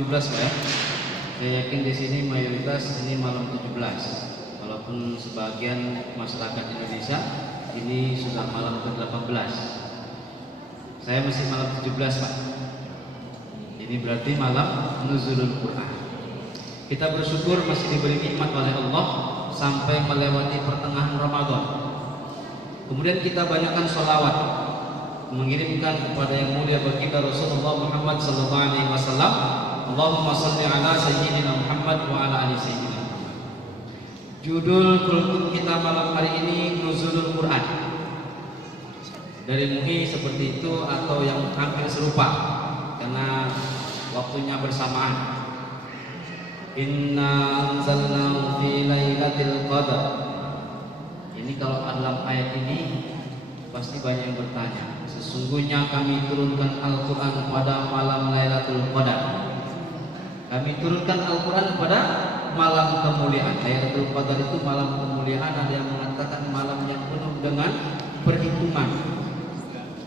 17 Pak ya. Saya yakin di sini mayoritas ini malam 17. Walaupun sebagian masyarakat Indonesia ini sudah malam ke-18. Saya masih malam 17 Pak. Ini berarti malam nuzulul Quran. Kita bersyukur masih diberi nikmat oleh Allah sampai melewati pertengahan Ramadan. Kemudian kita banyakkan sholawat, mengirimkan kepada yang mulia baginda Rasulullah Muhammad SAW. Allahumma salli ala sayyidina Muhammad wa ala ali sayyidina Muhammad. Judul kultum kita malam hari ini Nuzulul Quran. Dari MUI seperti itu atau yang hampir serupa karena waktunya bersamaan. Inna anzalnahu fi lailatul qadar. Ini kalau dalam ayat ini pasti banyak yang bertanya. Sesungguhnya kami turunkan Al-Quran pada malam Lailatul Qadar. Kami turunkan Al-Quran pada malam kemuliaan. Lailatul Qadar itu malam kemuliaan. Ada yang mengatakan malam yang penuh dengan perhitungan.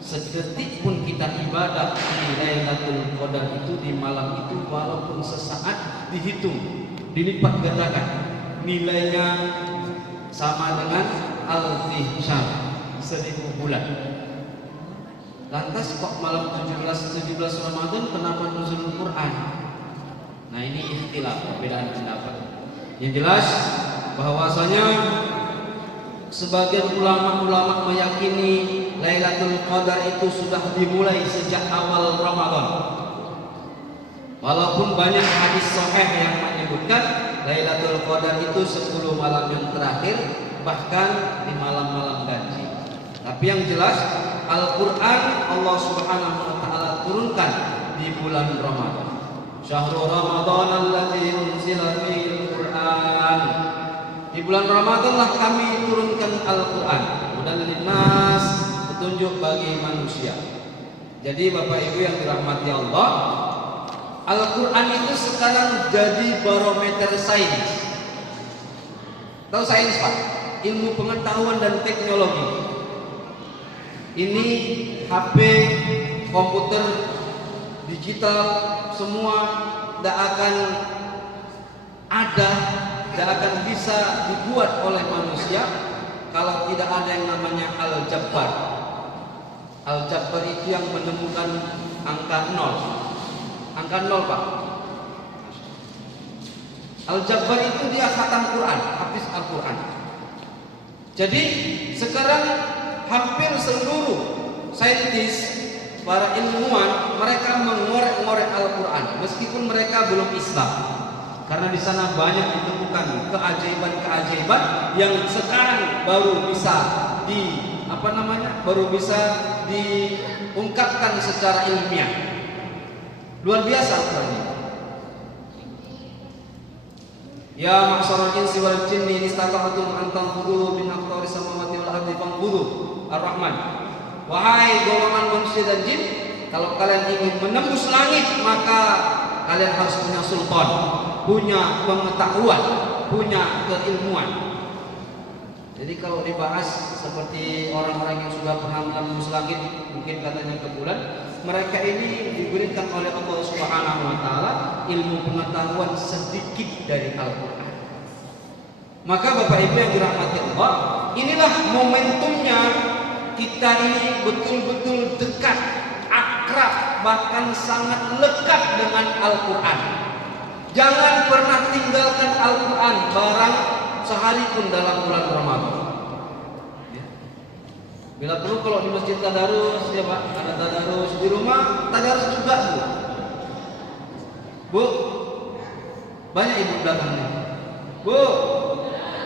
Sedetik pun kita ibadah di Lailatul Qadar itu, di malam itu, walaupun sesaat dihitung, dilipat gandakan. Nilainya sama dengan alfi syahr, 1000 bulan. Lantas kok malam 17 Ramadan kenapa nuzulul Quran? Nah ini ikhtilaf, perbedaan pendapat. Yang jelas bahwasanya sebagian ulama-ulama meyakini Lailatul Qadar itu sudah dimulai sejak awal Ramadan. Walaupun banyak hadis sahih yang menyebutkan Lailatul Qadar itu 10 malam yang terakhir, bahkan di malam-malam ganjil. Tapi yang jelas Al-Quran Allah Subhanahu wa Ta'ala turunkan di bulan Ramadan. Syahrul Ramadan alladzi unzila fihi Al-Quran. Di bulan Ramadan lah kami turunkan Al-Quran. Hudan linnas, petunjuk bagi manusia. Jadi Bapak Ibu yang dirahmati Allah, Al-Quran itu sekarang jadi barometer sains. Tahu sains Pak? Ilmu pengetahuan dan teknologi. Ini HP, komputer, digital, semua tidak akan ada, tidak akan bisa dibuat oleh manusia kalau tidak ada yang namanya Al-Jabbar. Al-Jabbar itu yang menemukan angka 0. Angka 0 Pak. Al-Jabbar itu dia khatam Quran, hafiz Al-Quran. Jadi sekarang hampir seluruh saintis, para ilmuwan, mereka mengorek-ngorek Al-Quran meskipun mereka belum Islam. Karena di sana banyak ditemukan keajaiban-keajaiban yang sekarang baru bisa baru bisa diungkapkan secara ilmiah. Luar biasa Al-Quran ini. Ya ma'syaral insi wal jinni in istata'tum an tanfudhu min aqtaris samawati wal ardi fanfudhu Ar-Rahman. Wahai golongan manusia dan jin, kalau kalian ingin menembus langit maka kalian harus punya sultan, punya pengetahuan, punya keilmuan. Jadi kalau dibahas seperti orang-orang yang sudah pernah menembus langit, mungkin katanya ke bulan, mereka ini diberikan oleh Allah Subhanahu wa Ta'ala ilmu pengetahuan sedikit dari Al-Quran. Maka Bapak Ibu yang dirahmati Allah, inilah momentumnya kita ini betul-betul dekat, akrab, bahkan sangat lekat dengan Al-Quran. Jangan pernah tinggalkan Al-Quran barang sehari pun dalam bulan Ramadan. Bila perlu kalau di masjid tadarus, ya Pak, ada tadarus di rumah, tadarus juga Bu. Banyak ibu belakangnya. Bu.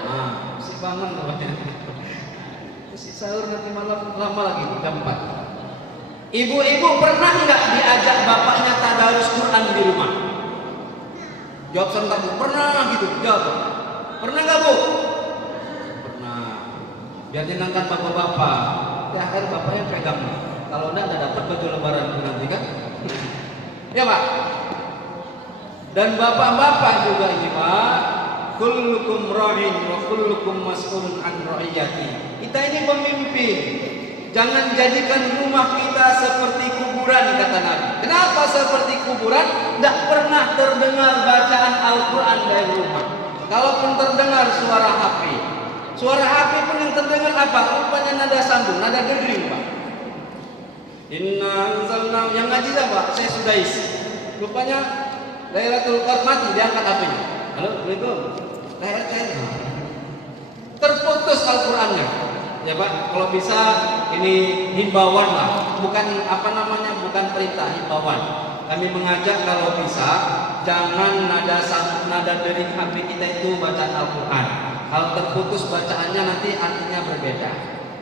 Nah, mesti bangun namanya. Mesti sahur nanti malam lama lagi jam 4. Ibu-ibu pernah enggak diajak bapaknya tadarus Quran di rumah? Jawab serentak Bu. Pernah gitu, jawab. Pernah enggak Bu? Pernah. Biar tenangkan bapak-bapak. Di akhir bapaknya pegang. Kalau enggak dapat baju lebaran nanti kan? Ya Pak. Dan bapak-bapak juga ini Pak, kullukum ra'in wa kullukum mas'ulun an ra'iyati. Kita ini pemimpin. Jangan jadikan rumah kita seperti kuburan kuburan, kata Nabi. Kenapa seperti kuburan? Tidak pernah terdengar bacaan Al-Quran dari rumah. Kalaupun terdengar suara HP, suara HP pun yang terdengar apa? Rupanya nada sambung, nada dering, Pak. Inna anzalna, yang ngaji apa? Saya sudah isi. Rupanya Lailatul Qadar mati, diangkat HP-nya. Halo, Assalamualaikum. Terputus Al-Qurannya. Ya Pak, kalau bisa ini himbauan lah, bukan bukan perintah, himbauan. Kami mengajak kalau bisa jangan nada dering HP kita itu bacaan Al-Quran. Kalau terputus bacaannya nanti artinya berbeda.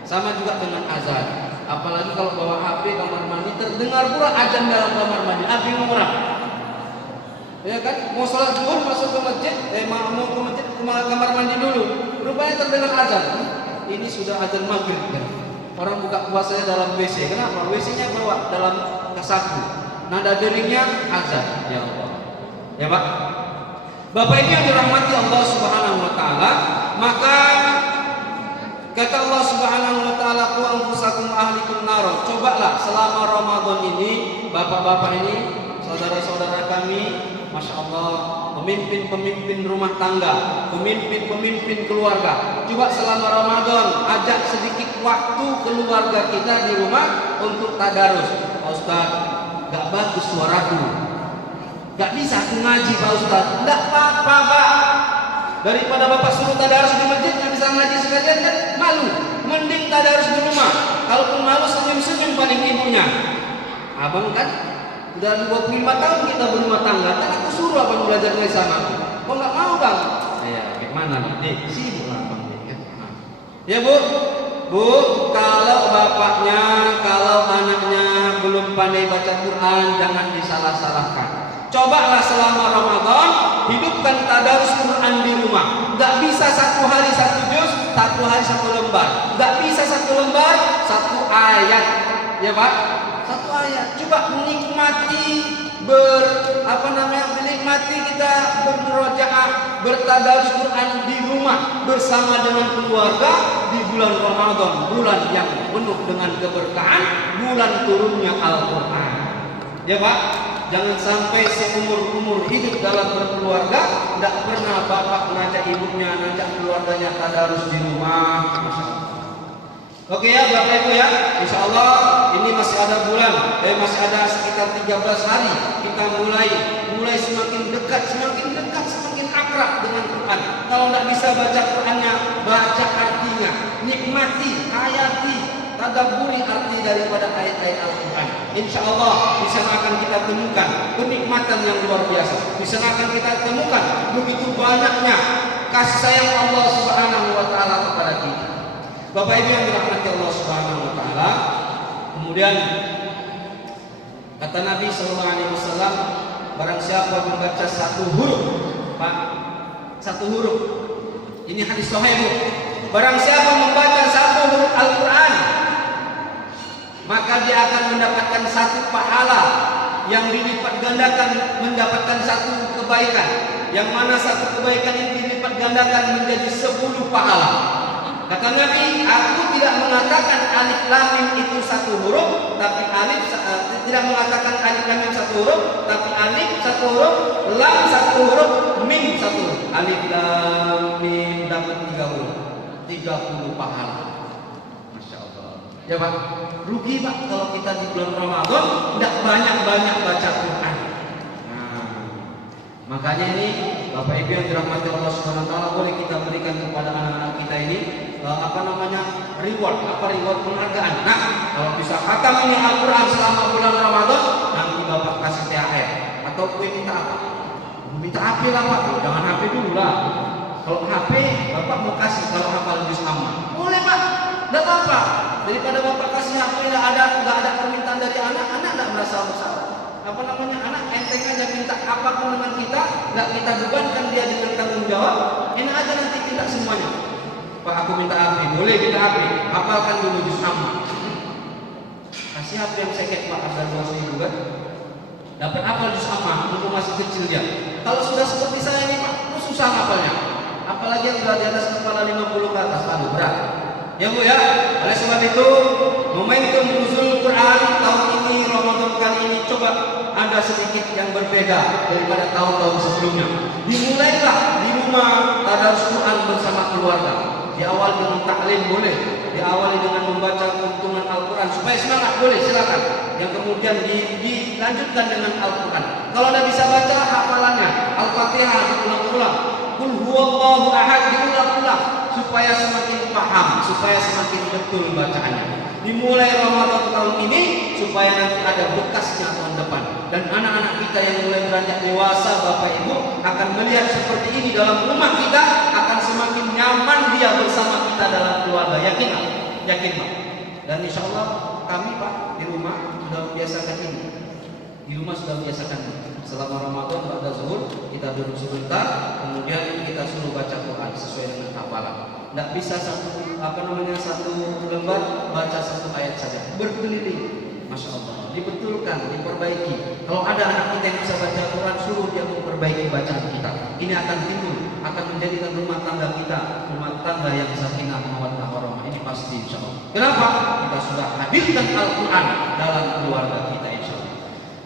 Sama juga dengan azan. Apalagi kalau bawa HP kamar mandi terdengar pula azan dalam kamar mandi. Bingung orang. Ya kan, mau sholat zuhur masuk ke masjid, mau ke masjid ke kamar mandi dulu. Rupanya terdengar azan. Ini sudah azan maghrib kan. Orang buka puasanya dalam WC. Kenapa? WC-nya bawa dalam saku. Nada deringnya azan. Ya Allah. Ya Pak. Bapak ini yang dirahmati Allah Subhanahu wa taala, maka kata Allah Subhanahu wa taala, "Qu anfusakum ahlikum nar." Cobalah selama Ramadan ini, bapak-bapak ini, saudara-saudara kami, Masya Allah, pemimpin-pemimpin rumah tangga, pemimpin-pemimpin keluarga. Coba selama Ramadan ajak sedikit waktu keluarga kita di rumah untuk tadarus. Pak Ustaz, gak bagus suaraku, gak bisa aku ngaji Pak Ustaz. Gak apa-apa Pak. Daripada Bapak suruh tadarus di masjid gak bisa ngaji sekalian kan malu. Mending tadarus di rumah. Kalaupun malu senyum-senyum paling ibunya. Abang kan udah 25 tahun kita berumah tangga, kan aku suruh abang belajar ngaji sama aku. Kok nggak mau bang? Ya, gimana? Sibuk lah bang. Ya Bu, kalau bapaknya, kalau anaknya belum pandai baca Quran, jangan disalah-salahkan. Cobalah selama Ramadan hidupkan tadarus Quran di rumah. Gak bisa satu hari satu juz, satu hari satu lembar. Gak bisa satu lembar satu ayat, ya Pak. Satu ayat. Coba menikmati menikmati kita bermurojaah, bertadarus Quran di rumah bersama dengan keluarga di bulan Ramadan, bulan yang penuh dengan keberkahan, bulan turunnya Al-Quran. Ya Pak, jangan sampai seumur-umur hidup dalam berkeluarga tidak pernah bapak ngajak ibunya, ngajak keluarganya tadarus di rumah. Oke ya Bapak Ibu ya, insya Allah ini masih ada bulan, masih ada sekitar 13 hari kita mulai semakin dekat, semakin akrab dengan Quran. Kalau tidak bisa baca Qurannya, baca artinya, nikmati, hayati, tadabburi arti daripada ayat-ayat Al-Quran. Insya Allah di sana akan kita temukan kenikmatan yang luar biasa. Di sana akan kita temukan begitu banyaknya kasih sayang Allah Subhanahu wa taala kepada kita. Bapak Ibu yang dirahmati Allah Subhanahu wa taala, kemudian kata Nabi sallallahu alaihi wasallam, barang siapa membaca satu huruf, Pak, satu huruf. Ini hadis sahih, Bu. Barang siapa membaca satu huruf Al-Qur'an, maka dia akan mendapatkan satu pahala yang dilipat gandakan, mendapatkan satu kebaikan. Yang mana satu kebaikan ini dilipat gandakan menjadi 10 pahala. Kata Nabi, aku tidak mengatakan alif lam mim itu satu huruf, tapi tidak mengatakan alif lam mim satu huruf, tapi alif satu huruf, lam satu huruf, mim satu huruf. Alif lam mim dapat 3 huruf, 30 pahala. Masya Allah. Ya Pak, rugi Pak kalau kita di bulan Ramadan tidak banyak-banyak baca Quran. Makanya ini Bapak Ibu yang dirahmati Allah Subhanahu wa taala, boleh kita berikan kepada anak-anak kita ini reward penghargaan. Nah, kalau bisa khatam ini Al-Qur'an selama bulan Ramadan, nanti Bapak kasih THR atau kue minta apa? Minta HP lah Pak, jangan HP dulu lah. Kalau HP Bapak mau kasih kalau hafal juz amma. Boleh Pak, enggak apa-apa. Daripada Bapak kasih HP enggak ada permintaan dari anak enggak merasa bersalah. Anak enteng aja minta apapun dengan kita, nggak kita bebankan dia dengan tanggung jawab, enak aja nanti kita semuanya. Pak aku minta HP, boleh kita HP, hafalkan dulu juz amma. Kasih HP yang sekek Pak, ada 2 juga. Dapat hafal juz amma, untuk masih kecil dia. Kalau sudah seperti saya ini Pak, susah hafalnya. Apalagi yang sudah di atas kepala 50 ke atas, aduh berat. Ya Bu ya, oleh sebab itu momentum nuzul Quran tahun ini Ramadan kali ini coba ada sedikit yang berbeda daripada tahun-tahun sebelumnya. Dimulailah di rumah tadarus Quran bersama keluarga. Diawali dengan taklim boleh, diawali dengan membaca tuntunan Al-Quran supaya semangat boleh, silakan. Yang kemudian dilanjutkan dengan Al-Quran. Kalau anda bisa baca hafalannya, Al-Fatihah diulang-ulang, Qul huwallahu ahad diulang-ulang supaya semakin paham, supaya semakin betul bacaannya. Dimulai Ramadan tahun ini supaya nanti ada bekasnya tahun depan. Dan anak-anak kita yang mulai beranjak dewasa, Bapak Ibu, akan melihat seperti ini dalam rumah kita, akan semakin nyaman dia bersama kita dalam keluarga. Yakin Pak? Yakin Pak? Dan insya Allah kami Pak di rumah sudah biasakan ini. Di rumah sudah biasakan ini. Selama Ramadan pada zuhur kita duduk sebentar, kemudian kita suruh baca Quran sesuai dengan hafalan. Tidak bisa satu lembar baca satu ayat saja, berkeliling. Masya Allah, dibetulkan, diperbaiki. Kalau ada anak kita yang bisa baca Quran, suruh dia memperbaiki bacaan kita. Ini akan timbul, akan menjadikan rumah tangga kita rumah tangga yang sakinah mawaddah warahmah. Ini pasti insya Allah. Kenapa? Kita sudah hadirkan Al-Quran dalam keluarga kita insya Allah.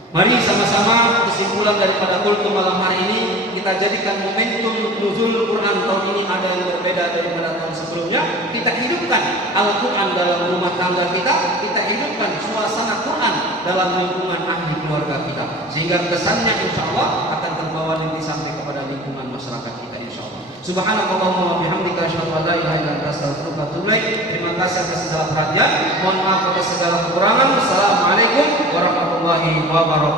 Mari sama-sama kesimpulan daripada kultum malam hari ini kita jadikan momentum nuzul Quran tahun ini ada yang berbeda daripada tahun sebelumnya. Kita hidupkan Al-Quran dalam rumah tangga kita, kita hidupkan suasana Quran dalam lingkungan ahli keluarga kita, sehingga kesannya insya Allah akan terbawa nanti sampai kepada lingkungan masyarakat kita insya Allah. Subhanakallahumma wa bihamdika asyhadu an la ilaha illa anta astaghfiruka wa atubu ilaik. Terima kasih atas segala perhatian. Mohon maaf atas segala kekurangan. Wassalamualaikum warahmatullahi wabarakatuh.